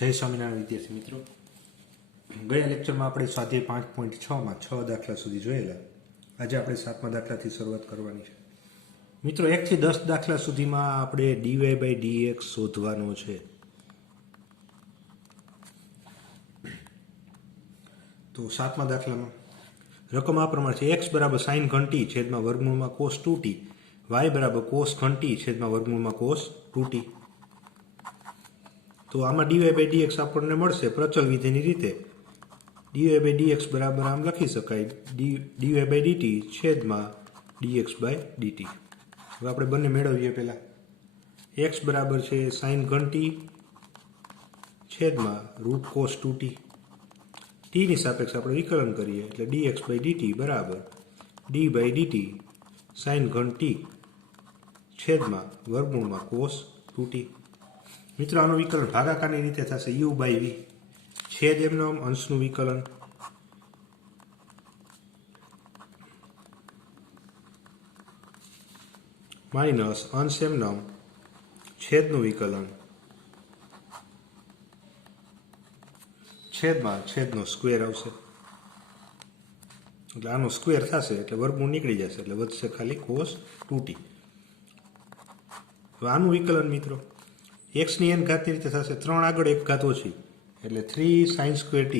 જય સ્વામિનારાયણ વિદ્યાર્થી મિત્રો, ગયા લેક્ચરમાં આપણે સ્વાધ્યાય 5.6માં 6 દાખલા સુધી જોયેલા. આજે આપણે 7મા દાખલાથી શરૂઆત કરવાની છે. મિત્રો 1 થી 10 દાખલા સુધીમાં આપણે dy/dx શોધવાનો છે. તો 7મા દાખલામાં રકમ આ પ્રમાણે છે: x બરાબર sin ઘન t છેદમાં વર્ગમૂળમાં cos 2t, y બરાબર cos ઘન t છેદમાં વર્ગમૂળમાં cos 2t. તો આમાં dy/dx આપણને મળશે પ્રચલ વિધેયની રીતે. dy/dx બરાબર આમ લખી શકાય dy/dt છેદમાં dx/dt. હવે આપણે બંને મેળવીએ. પહેલાં x બરાબર છે sin ઘન t છેદમાં રૂટ cos 2t. ટીની સાપેક્ષ આપણે વિકલન કરીએ એટલે dx/dt બરાબર d/dt sin ઘન t છેદમાં વર્ગમૂળમાં cos 2t. મિત્રો આનું વિકલન ભાગાકારની રીતે થશે u/v છેદ એમનો અંશનું વિકલન માઇનસ અંશ એમનો છેદનું વિકલન છેદમાં છેદનો સ્ક્વેર આવશે. એટલે આનો સ્ક્વેર થશે એટલે વર્ગમૂળ નીકળી જશે એટલે વધશે ખાલી cos 2t. હવે આનું વિકલન મિત્રો x ની n ઘાતની રીતે થશે 3 આગળ 1 ઘાત ઓછી એટલે 3 sin સ્ક્વેર t.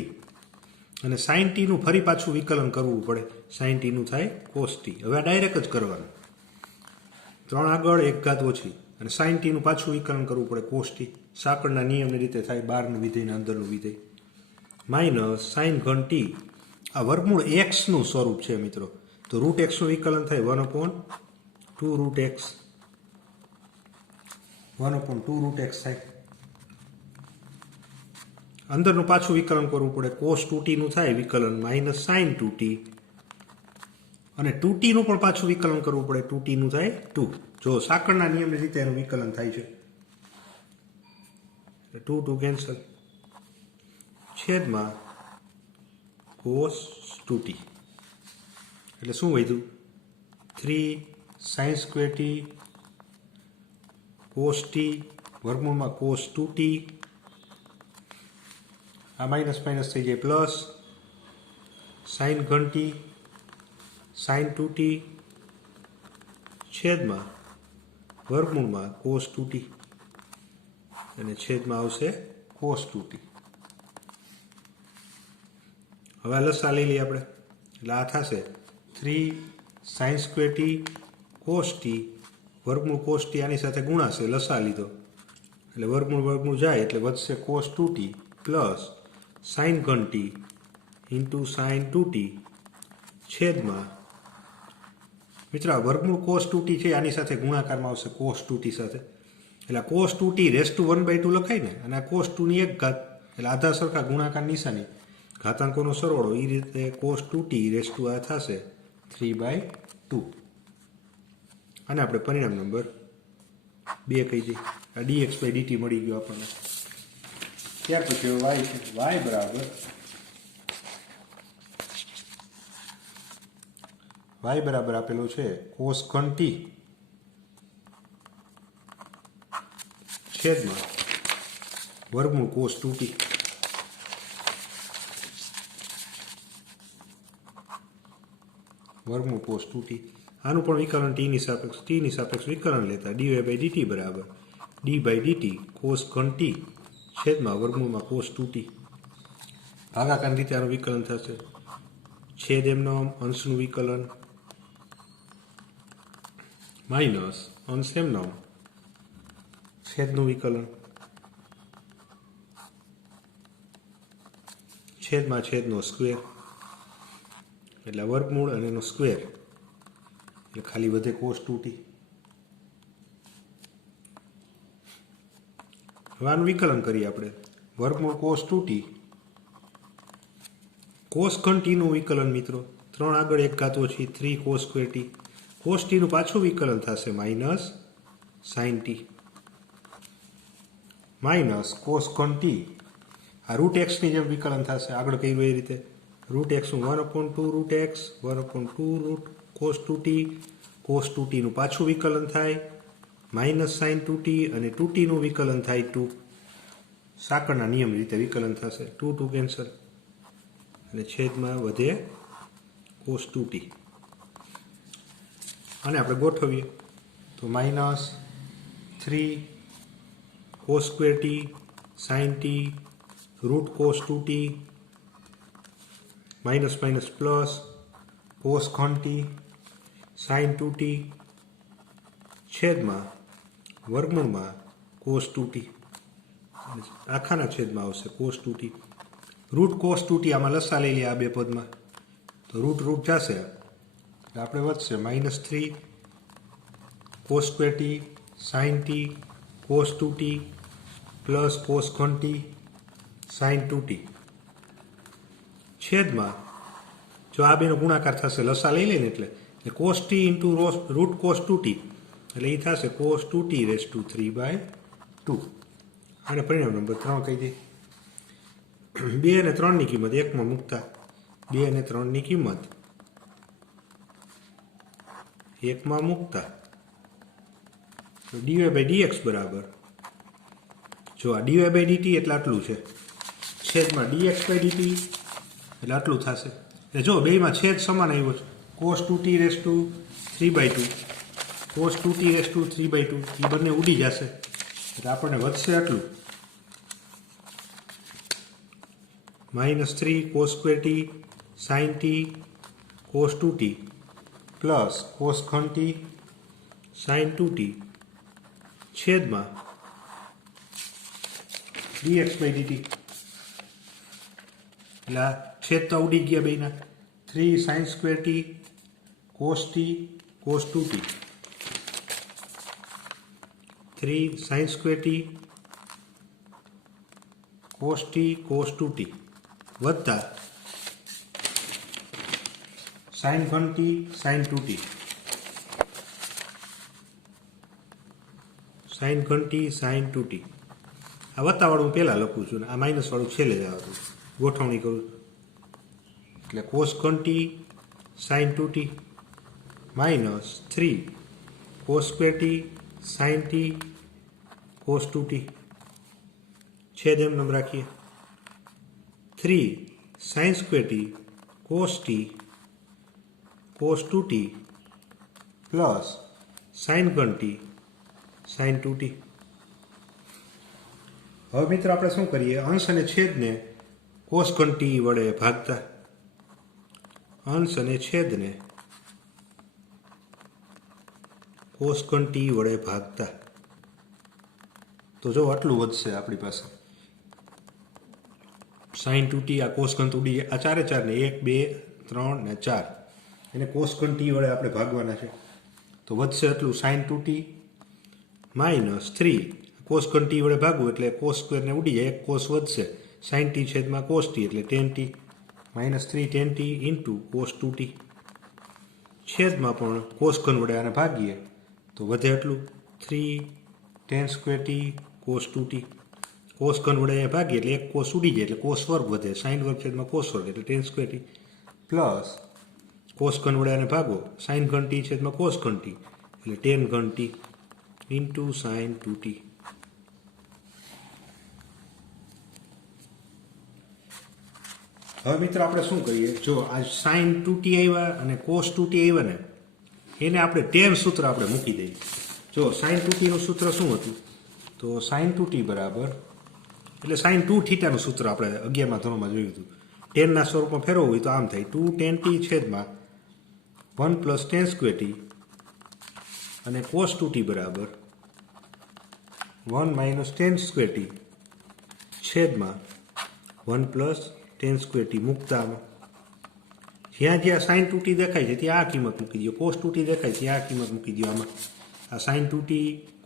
અને sin t નું ફરી પાછું વિકલન કરવું પડે, sin t નું થાય cos t. હવે આ ડાયરેક્ટ જ કરવાનું. 3 આગળ 1 ઘાત ઓછી અને sin t નું પાછું વિકલન કરવું પડે cos t. સાંકળના નિયમની રીતે થાય બહારનું વિધેયના અંદરનું વિધેય માઇનસ sin ઘન t. આ વર્ગમૂળ x નું સ્વરૂપ છે મિત્રો, તો રૂટ x નું વિકલન થાય 1/2 રૂટ x 1/2 રૂટ x થાય. અંદરનું પાછું વિકલન કરવું પડે cos 2t નું થાય વિકલન માઇનસ sin 2t. અને 2t નું પણ પાછું વિકલન કરવું પડે 2t નું થાય 2. જો સાંકળના નિયમની રીતે એનું વિકલન થાય છે 2 કેન્સલ છેદમાં cos 2t. એટલે શું વધ્યું 3 sin square t cos t વર્ગમૂળમાં cos 2t. આ માઇનસ માઇનસ થઈ જાય પ્લસ sin ઘન t sin 2t છેદમાં વર્ગમૂળમાં cos 2t અને છેદમાં આવશે cos 2t. હવે આ લસા લઈ લઈએ આપણે એટલે આ થશે 3 sin square t cos t વર્ગમૂળ cos t આની સાથે ગુણાશે, લસા લીધો એટલે વર્ગમૂળ જાય એટલે વધશે cos 2t પ્લસ sin ઘન t ઇન્ટુ sin 2t છેદમાં મિત્રો આ વર્ગમૂળ cos 2t છે આની સાથે ગુણાકારમાં આવશે cos 2t સાથે એટલે cos 2t રેસ ટુ 1/2 લખાય ને, અને આ cos 2 ની 1 ઘાત એટલે આધા સરખા ગુણાકાર નિશાની ઘાતાંકોનો સરવાળો એ રીતે cos 2t રેસ ટુ આ થશે 3/2. અને આપણે પરિણામ નંબર 2 કહી દઈએ. આ dx/dt મળી ગયો આપણને. ત્યાર પછી y છે, y બરાબર આપેલો છે cos ઘન t છેદમાં વર્ગમૂળ cos 2t. વર્ગમૂળ cos 2t. આનું પણ વિકલન ટીની સાપેક્ષ વિકલન લેતા dy/dt બરાબર d/dt cos ઘન t છેદમાં વર્ગમૂળમાં cos 2t. ભાગાકાર રીતે આનું વિકલન થશે છેદ એમનો અંશનું વિકલન માઇનસ અંશ એમનો છેદનું વિકલન છેદમાં છેદનો સ્ક્વેર એટલે વર્ગમૂળ અને એનો સ્ક્વેર એટલે ખાલી વધે cos 2t. હવે આનું વિકલન કરીએ આપણે વર્ગમૂળ cos 2t cos ઘન t નું વિકલન મિત્રો 3 આગળ 1 ઘાત ઓછી 3 cos square t. cos t નું પાછું વિકલન થશે minus sin t minus cos ઘન t. આ રૂટ x ની જેમ વિકલન થશે આગળ કર્યું એ રીતે રૂટ x નું 1/2 root x 1/2 root cos 2t. cos 2t નું પાછું વિકલન થાય માઇનસ sin 2t અને 2t નું વિકલન થાય 2 સાંકળના નિયમ રીતે વિકલન થશે. 2 2 કેન્સલ અને છેદમાં વધે cos 2t. અને આપણે ગોઠવીએ તો -3 cos square t sin t root cos 2t minus minus plus cos ઘન t sin 2t છેદમાં વર્ગમૂળમાં cos 2t. આખાના છેદમાં આવશે cos 2t. Route cos 2t આમાં લસા લઈ લઈએ આ બે પદમાં તો રૂટ રૂટ જશે એટલે આપણે વધશે -3 cos square t sin t cos 2t plus cos ઘન t sin 2t છેદમાં જો આ બેનો ગુણાકાર થશે લસા લઈ લઈને એટલે cos t into route cos 2t એટલે એ થશે cos 2t રેસ ટુ 3/2. આને પરિણામ નંબર 3 કહી દઈએ. 2 અને 3ની કિંમત 1માં મૂકતા 2 અને 3ની કિંમત 1માં મૂકતા dy/dx બરાબર જો આ dy/dt એટલે આટલું છે છેદમાં dx/dt એટલે આટલું થશે. એટલે જો બેમાં છેદ સમાન આવ્યો છે cos 2t raise to 3/2 cos 2t raise to 3/2 એ બંને ઉડી જશે એટલે આપણને વધશે આટલું -3 cos square t sin t cos 2t plus cos ઘન t sin 2t છેદમાં dx/dt એટલે છેદ તો ઉડી ગયા બેના 3 sin square t cos 2t 3 sin square t cos 2t વત્તા sin ઘન t sin 2t sin ઘન t sin 2t આ વત્તાવાળું હું પહેલાં લખું છું આ માઇનસવાળું છેલ્લે જ આવે ગોઠવણી કરું એટલે cos ઘન t sin 2t -3 cos square t sin t cos 2t છેદ એમ રાખીએ 3 sin square t cos 2t plus sin ઘન t sin 2t. હવે મિત્રો આપણે શું કરીએ અંશ અને છેદને cos ઘન t વડે ભાગતા અંશ અને છેદને cos ઘન t વડે ભાગતા તો જો આટલું વધશે આપણી પાસે sin 2t આ cos ઘન ઉડી આ ચારે ચાર ને 1 2 3 ને 4 એને cos ઘન t વડે આપણે ભાગવાના છે તો વધશે એટલું sin 2t -3 cos ઘન t વડે ભાગવું એટલે cos સ્ક્વેર ને ઉડી જાય એક cos વધશે sin t છેદમાં cos t એટલે tan t -3 tan t into cos 2t છેદમાં પણ cos ઘન વડે આને ભાગીએ તો વધે એટલું 3 tan square t cos 2t cos ઘન વડે અહીંયા ભાગીએ એટલે એક cos ઉડી જાય એટલે cos વર્ગ વધે sin વર્ગ છેદમાં cos વર્ગ એટલે tan square t plus cos ઘન વડે આને ભાગો sin ઘન t છેદમાં cos ઘન t એટલે tan ઘન t ઇન્ટુ sin 2t. હવે મિત્રો આપણે શું કરીએ જો આ sin 2t આવ્યા અને cos 2t આવ્યા ને એને આપણે tan સૂત્ર આપણે મૂકી દઈએ. જો sin 2t નું સૂત્ર શું હતું તો sin 2t બરાબર એટલે sin 2θ નું સૂત્ર આપણે 11મા ધોરણમાં જોયું હતું tan ના સ્વરૂપમાં ફેરવવું હોય તો આમ થાય 2 tan t છેદમાં 1 પ્લસ tan સ્ક્વેર t અને cos 2t બરાબર 1 માઇનસ tan સ્ક્વેર t છેદમાં 1 પ્લસ tan સ્ક્વેર t મુક્તામાં જ્યાં જ્યાં sin 2t દેખાય છે ત્યાં આ કિંમત મૂકી દો cos 2t દેખાય ત્યાં આ કિંમત મૂકી દો આમાં આ sin 2t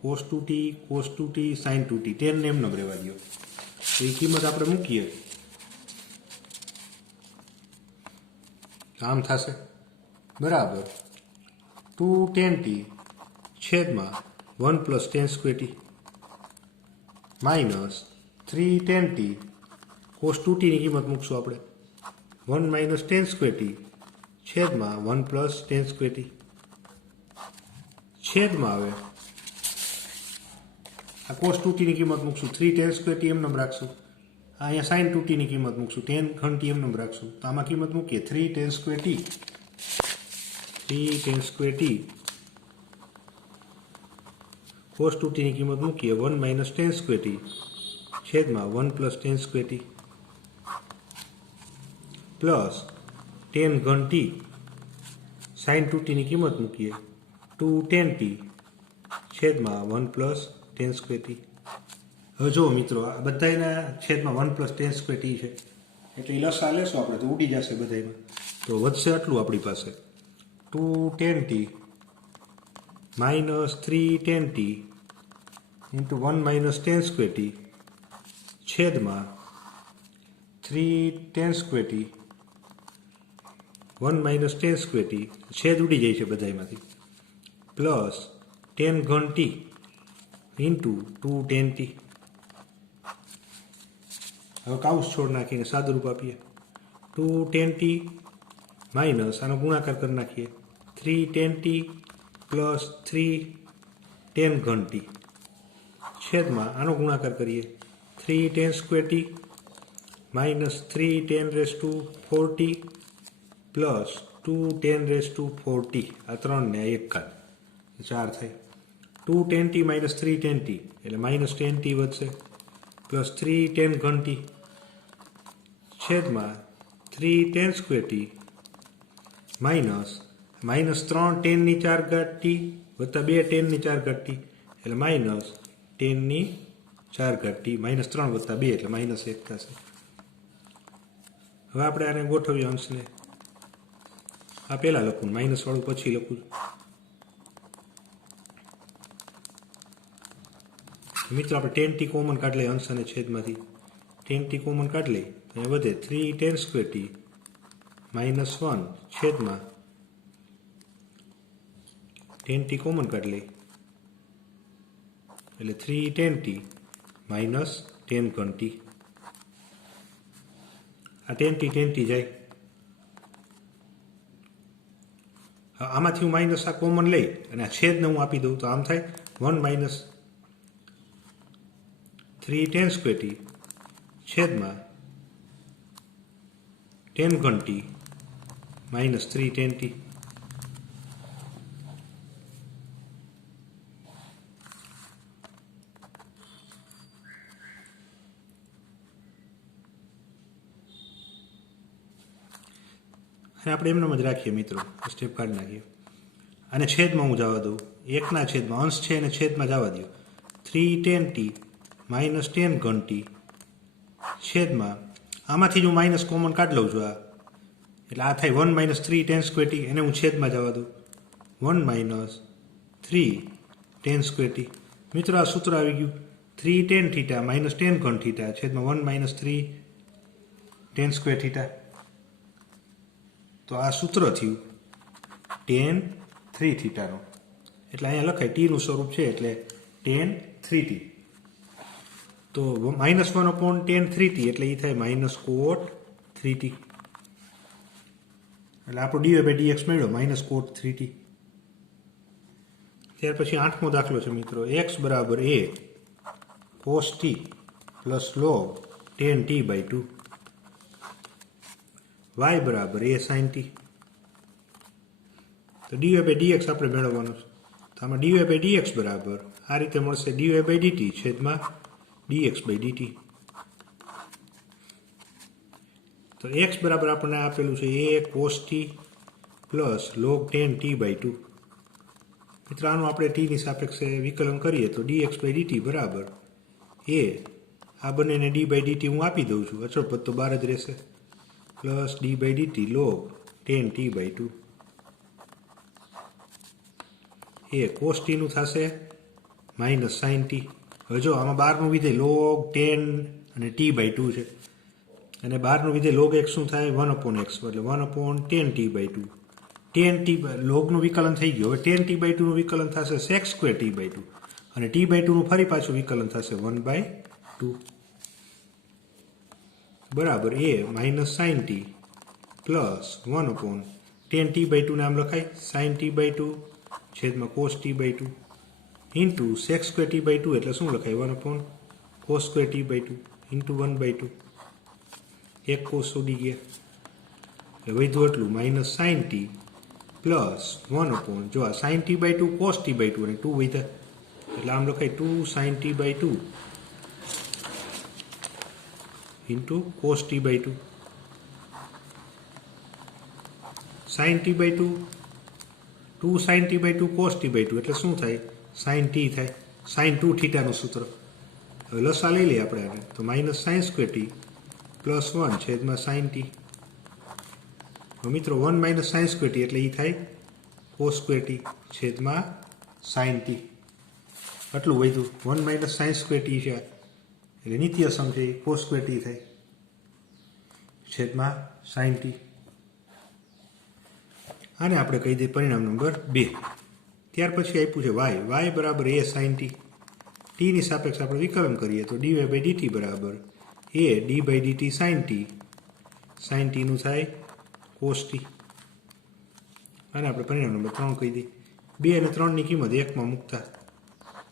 cos 2t cos 2t sin 2t tan ને એમને રહેવા દો તો એ કિંમત આપણે મૂકીએ આમ થશે બરાબર 2 tan t છેદમાં 1 plus tan square t minus 3 tan t cos 2t ની કિંમત મૂકશું આપણે 1 માઇનસ tan સ્ક્વેર t છેદમાં 1 પ્લસ tan સ્ક્વેર t છેદમાં આવે આ કોસ 2t કિંમત મૂકશું, 3 tan સ્ક્વેર t એમ રાખશું. અહીંયા sin 2t કિંમત મૂકશું, tan ઘન t એમ રાખશું. તો આમાં કિંમત મૂકીએ 3 tan square t, 3 tan square t cos 2t કિંમત મૂકીએ 1 માઇનસ tan સ્ક્વેર t છેદમાં 1 plus tan square t plus tan ઘન t sin 2t કિંમત મૂકીએ 2 tan t છેદમાં 1 પ્લસ tan સ્ક્વેર t. હવે જો મિત્રો આ બધાના છેદમાં 1 પ્લસ tan સ્ક્વેર t છે એટલે લસા લેશો આપણે તો ઉડી જશે બધામાં. તો વધશે આટલું આપણી પાસે 2 tan t minus 3 tan t into 1 minus tan square t છેદમાં 3 tan square t 1 minus tan square t છેદ ઉડી જાય છે બધામાંથી પ્લસ tan ઘન t ઇન્ટુ 2 tan t. હવે કાઉસ છોડ નાખીને સાદુરૂપ આપીએ 2 tan t માઇનસ આનો ગુણાકાર કરી નાખીએ 3 tan t પ્લસ 3 tan ઘન t છેદમાં આનો ગુણાકાર કરીએ 3 tan square t minus 3 tan raise to 4t plus 2 tan raise to 4t. આ 3 ને 1 ઘાત 4 થાય. 2 tan t minus 3 tan t એટલે માઇનસ tan t વધશે પ્લસ 3 tan ઘન t છેદમાં 3 tan square t minus 3 tan ની 4 ઘાત t વત્તા 2 tan ની 4 ઘાત t એટલે માઇનસ tan ની 4 ઘાત t માઇનસ 3 વત્તા 2 એટલે માઇનસ 1 થશે. હવે આપણે આને ગોઠવીએ અંશને. આ પહેલાં લખું માઇનસ વાળું પછી લખું. મિત્રો આપણે tan t કોમન કાઢી લઈએ અંશ અને છેદમાંથી. tan t કોમન કાઢી લઈએ તો એ વધે 3 tan સ્ક્વેર t માઇનસ 1 છેદમાં tan t કોમન કાઢી લઈએ એટલે 3 tan t માઇનસ tan ઘન t. આ tan t જાય. આમાંથી હું માઇનસ આ કોમન લઈ અને આ છેદને હું આપી દઉં તો આમ થાય 1 માઇનસ 3 tan સ્ક્વેર t છેદમાં tan ઘન t માઇનસ 3 tan t. અને આપણે એમનેમ જ રાખીએ મિત્રો, સ્ટેપ કાઢી નાખીએ. અને છેદમાં હું જવા દઉં, એકના છેદમાં અંશ છે અને છેદમાં જવા દો 3 tan t માઇનસ tan ઘન t છેદમાં આમાંથી જ હું માઇનસ કોમન કાઢી લઉં છું આ એટલે આ થાય 1 માઇનસ 3 tan સ્ક્વેર t એને હું છેદમાં જવા દઉં 1 માઇનસ 3 tan સ્ક્વેર t. મિત્રો આ સૂત્ર આવી ગયું 3 tan થીટા માઇનસ tan ઘન થીટા છેદમાં 1 માઇનસ 3 tan સ્ક્વેર થીટા. તો આ સૂત્ર થયું tan 3 થીટાનું એટલે અહીંયા લખાય ટીનું સ્વરૂપ છે એટલે tan 3t. તો માઇનસ 1 tan 3t એટલે એ થાય માઇનસ cot 3t એટલે આપણો dy/dx મળ્યો માઇનસ cot 3t. ત્યાર પછી 8મો દાખલો છે મિત્રો, x બરાબર a cos t plus log tan t/2 y બરાબર a sin t. તો dy/dx આપણે મેળવવાનું છે. તો આમાં dy/dx બરાબર આ રીતે મળશે dy/dt છેદમાં dx/dt. તો x બરાબર આપણને આપેલું છે a cos t plus log tan t/2. મિત્રો આનું આપણે t ની સાપેક્ષે વિકલન કરીએ તો dx/dt બરાબર a આ બંનેને d/dt હું આપી દઉં છું, અચળ પદ તો બહાર જ રહેશે, plus d/dt log tan t/2. એ cos t નું થશે માઇનસ sin t. હવે જો આમાં બહારનું વિધેય log tan અને t/2 છે અને બહારનું વિધેય log x શું થાય 1/x એટલે 1/tan t/2. tan t logનું વિકલન થઈ ગયું. હવે tan t/2 નું વિકલન થશે sec² t/2 અને t/2 નું ફરી પાછું વિકલન થશે 1/2 બરાબર a minus sin t plus 1/tan t/2 ને આમ લખાય sin t/2 છેદમાં cos t/2 into sec square t by 2 એટલે શું લખાય 1 upon cos square t by 2 into 1/2 એક કોસ ઉડી ગયા એટલે વધ્યું એટલું minus sine t plus 1 upon જો આ sine t by 2 cos t by 2 અને 2 વધ્યા એટલે આમ લખાય 2 sine t by 2 into cos t by 2 sine t by 2 2 sine t by 2 cos t by 2 એટલે શું થાય સાઇન ટી થાય સાઇન 2 થીટાનું સૂત્ર હવે લસા લઈ લઈએ આપણે આને તો minus sine square T plus 1 છેદમાં સાઇન ટી હવે મિત્રો 1 માઇનસ સાઇન સ્ક્વેર ટી એટલે એ થાય કોસ સ્ક્વેર ટી છેદમાં સાઇન ટી આટલું વધ્યું 1 માઇનસ સાઇન સ્ક્વેર ટી છે એટલે નિત્યસમ છે કોસ સ્ક્વેર ટી થાય છેદમાં સાઇન ટી આને આપણે કહી દઈએ પરિણામ નંબર 2 ત્યાર પછી આપ્યું છે વાય બરાબર એ સાઇન ટી ટીની સાપેક્ષ આપણે વિકલન કરીએ તો dy બાય dt બરાબર એ ડી બાય dt સાઇન ટીનું થાય કોસ ટી આને આપણે પરિણામ નંબર 3 કહી દઈએ 2 અને 3ની કિંમત 1 માં મૂકતા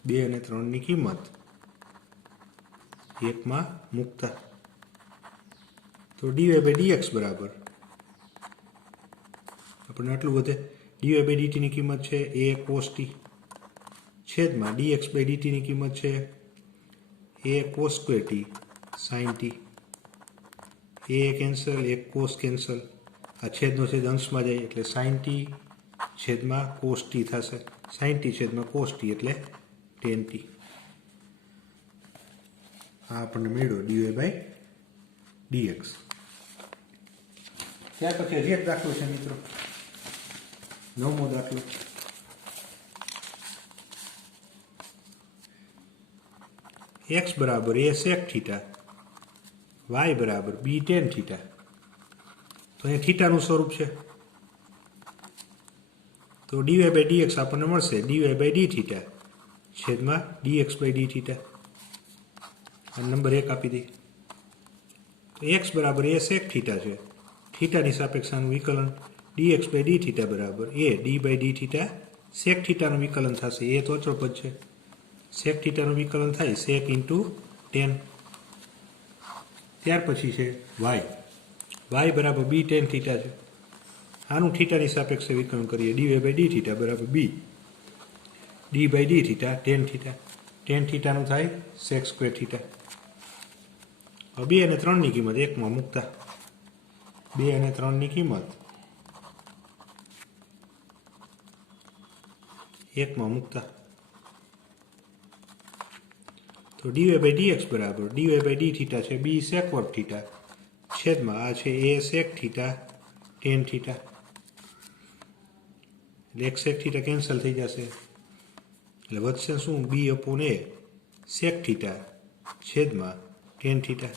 2 અને 3ની કિંમત 1 માં મૂકતા તો dy બાય dx બરાબર આપણને આટલું વધે dy બાય dt ની કિંમત છે a cos t છેદમાં dx બાય dt ની કિંમત છે a cos square t sin t a cancel એક cos કેન્સલ આ છેદનો છેદ અંશમાં જાય એટલે sin t છેદમાં cos t થશે sin t છેદમાં cos t એટલે tan t આ આપણને મળ્યો dy બાય dx ત્યાર પછી હજી એક દાખલો છે મિત્રો 9મો દાખલો x બરાબર a sec થીટા y બરાબર b tan થીટા તો અહીંયા થીટાનું સ્વરૂપ છે તો dy બાય dx આપણને મળશે dy બાય d થીટા છેદમાં dx બાય d થીટા આ નંબર 1 આપી દઈએ તો x બરાબર a sec થીટા છે થીટાની સાપેક્ષાનું વિકલન dx બાય d થીટા બરાબર a d by d theta sec થીટાનું વિકલન થશે એ તો અચળ પદ છે sec થીટાનું વિકલન થાય sec ઇન્ટુ tan ત્યાર પછી છે y બરાબર b tan થીટા છે આનું થીટાની સાપેક્ષે વિકલન કરીએ dy બાય d થીટા બરાબર b d by d theta tan થીટાનું થાય sec સ્ક્વેર થીટા હવે 2 અને 3ની કિંમત 1 માં મૂકતા 2 અને 3ની કિંમત 1 માં મૂકતા તો dy બાય dx બરાબર dy બાય d થીટા છે b sec વર્ગ થીટા છેદમાં આ છે a sec theta tan theta એટલે એક sec થીટા કેન્સલ થઈ જશે એટલે વધશે શું b upon a sec theta છેદમાં tan theta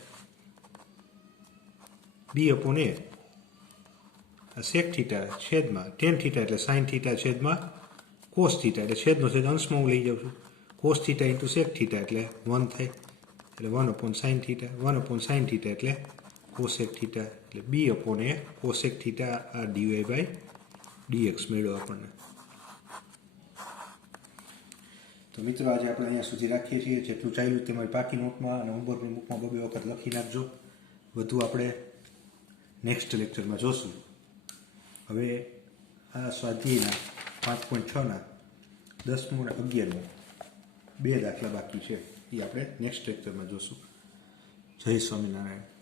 b upon a sec theta છેદમાં tan થીટા એટલે sin થીટા છેદમાં cos થીટા એટલે છેદનો છેદ અંશમાં હું લઈ જાઉં છું cos theta into sec theta એટલે 1 થાય એટલે 1 upon sin theta 1 upon sin theta એટલે cosec થીટા એટલે b upon a cosec theta આ dy બાય dx મેળવો આપણને તો મિત્રો આજે આપણે અહીંયા સુધી રાખીએ છીએ જેટલું ચાલ્યું તમારી પાકી નોટમાં અને હોમવર્કની બુકમાં બે વખત લખી નાખજો વધુ આપણે નેક્સ્ટ લેક્ચરમાં જોશું હવે આ સ્વાધ્યાયના 5.6ના 10મો અને 11મો બે દાખલા બાકી છે એ આપણે નેક્સ્ટ લેક્ચરમાં જોશું જય સ્વામિનારાયણ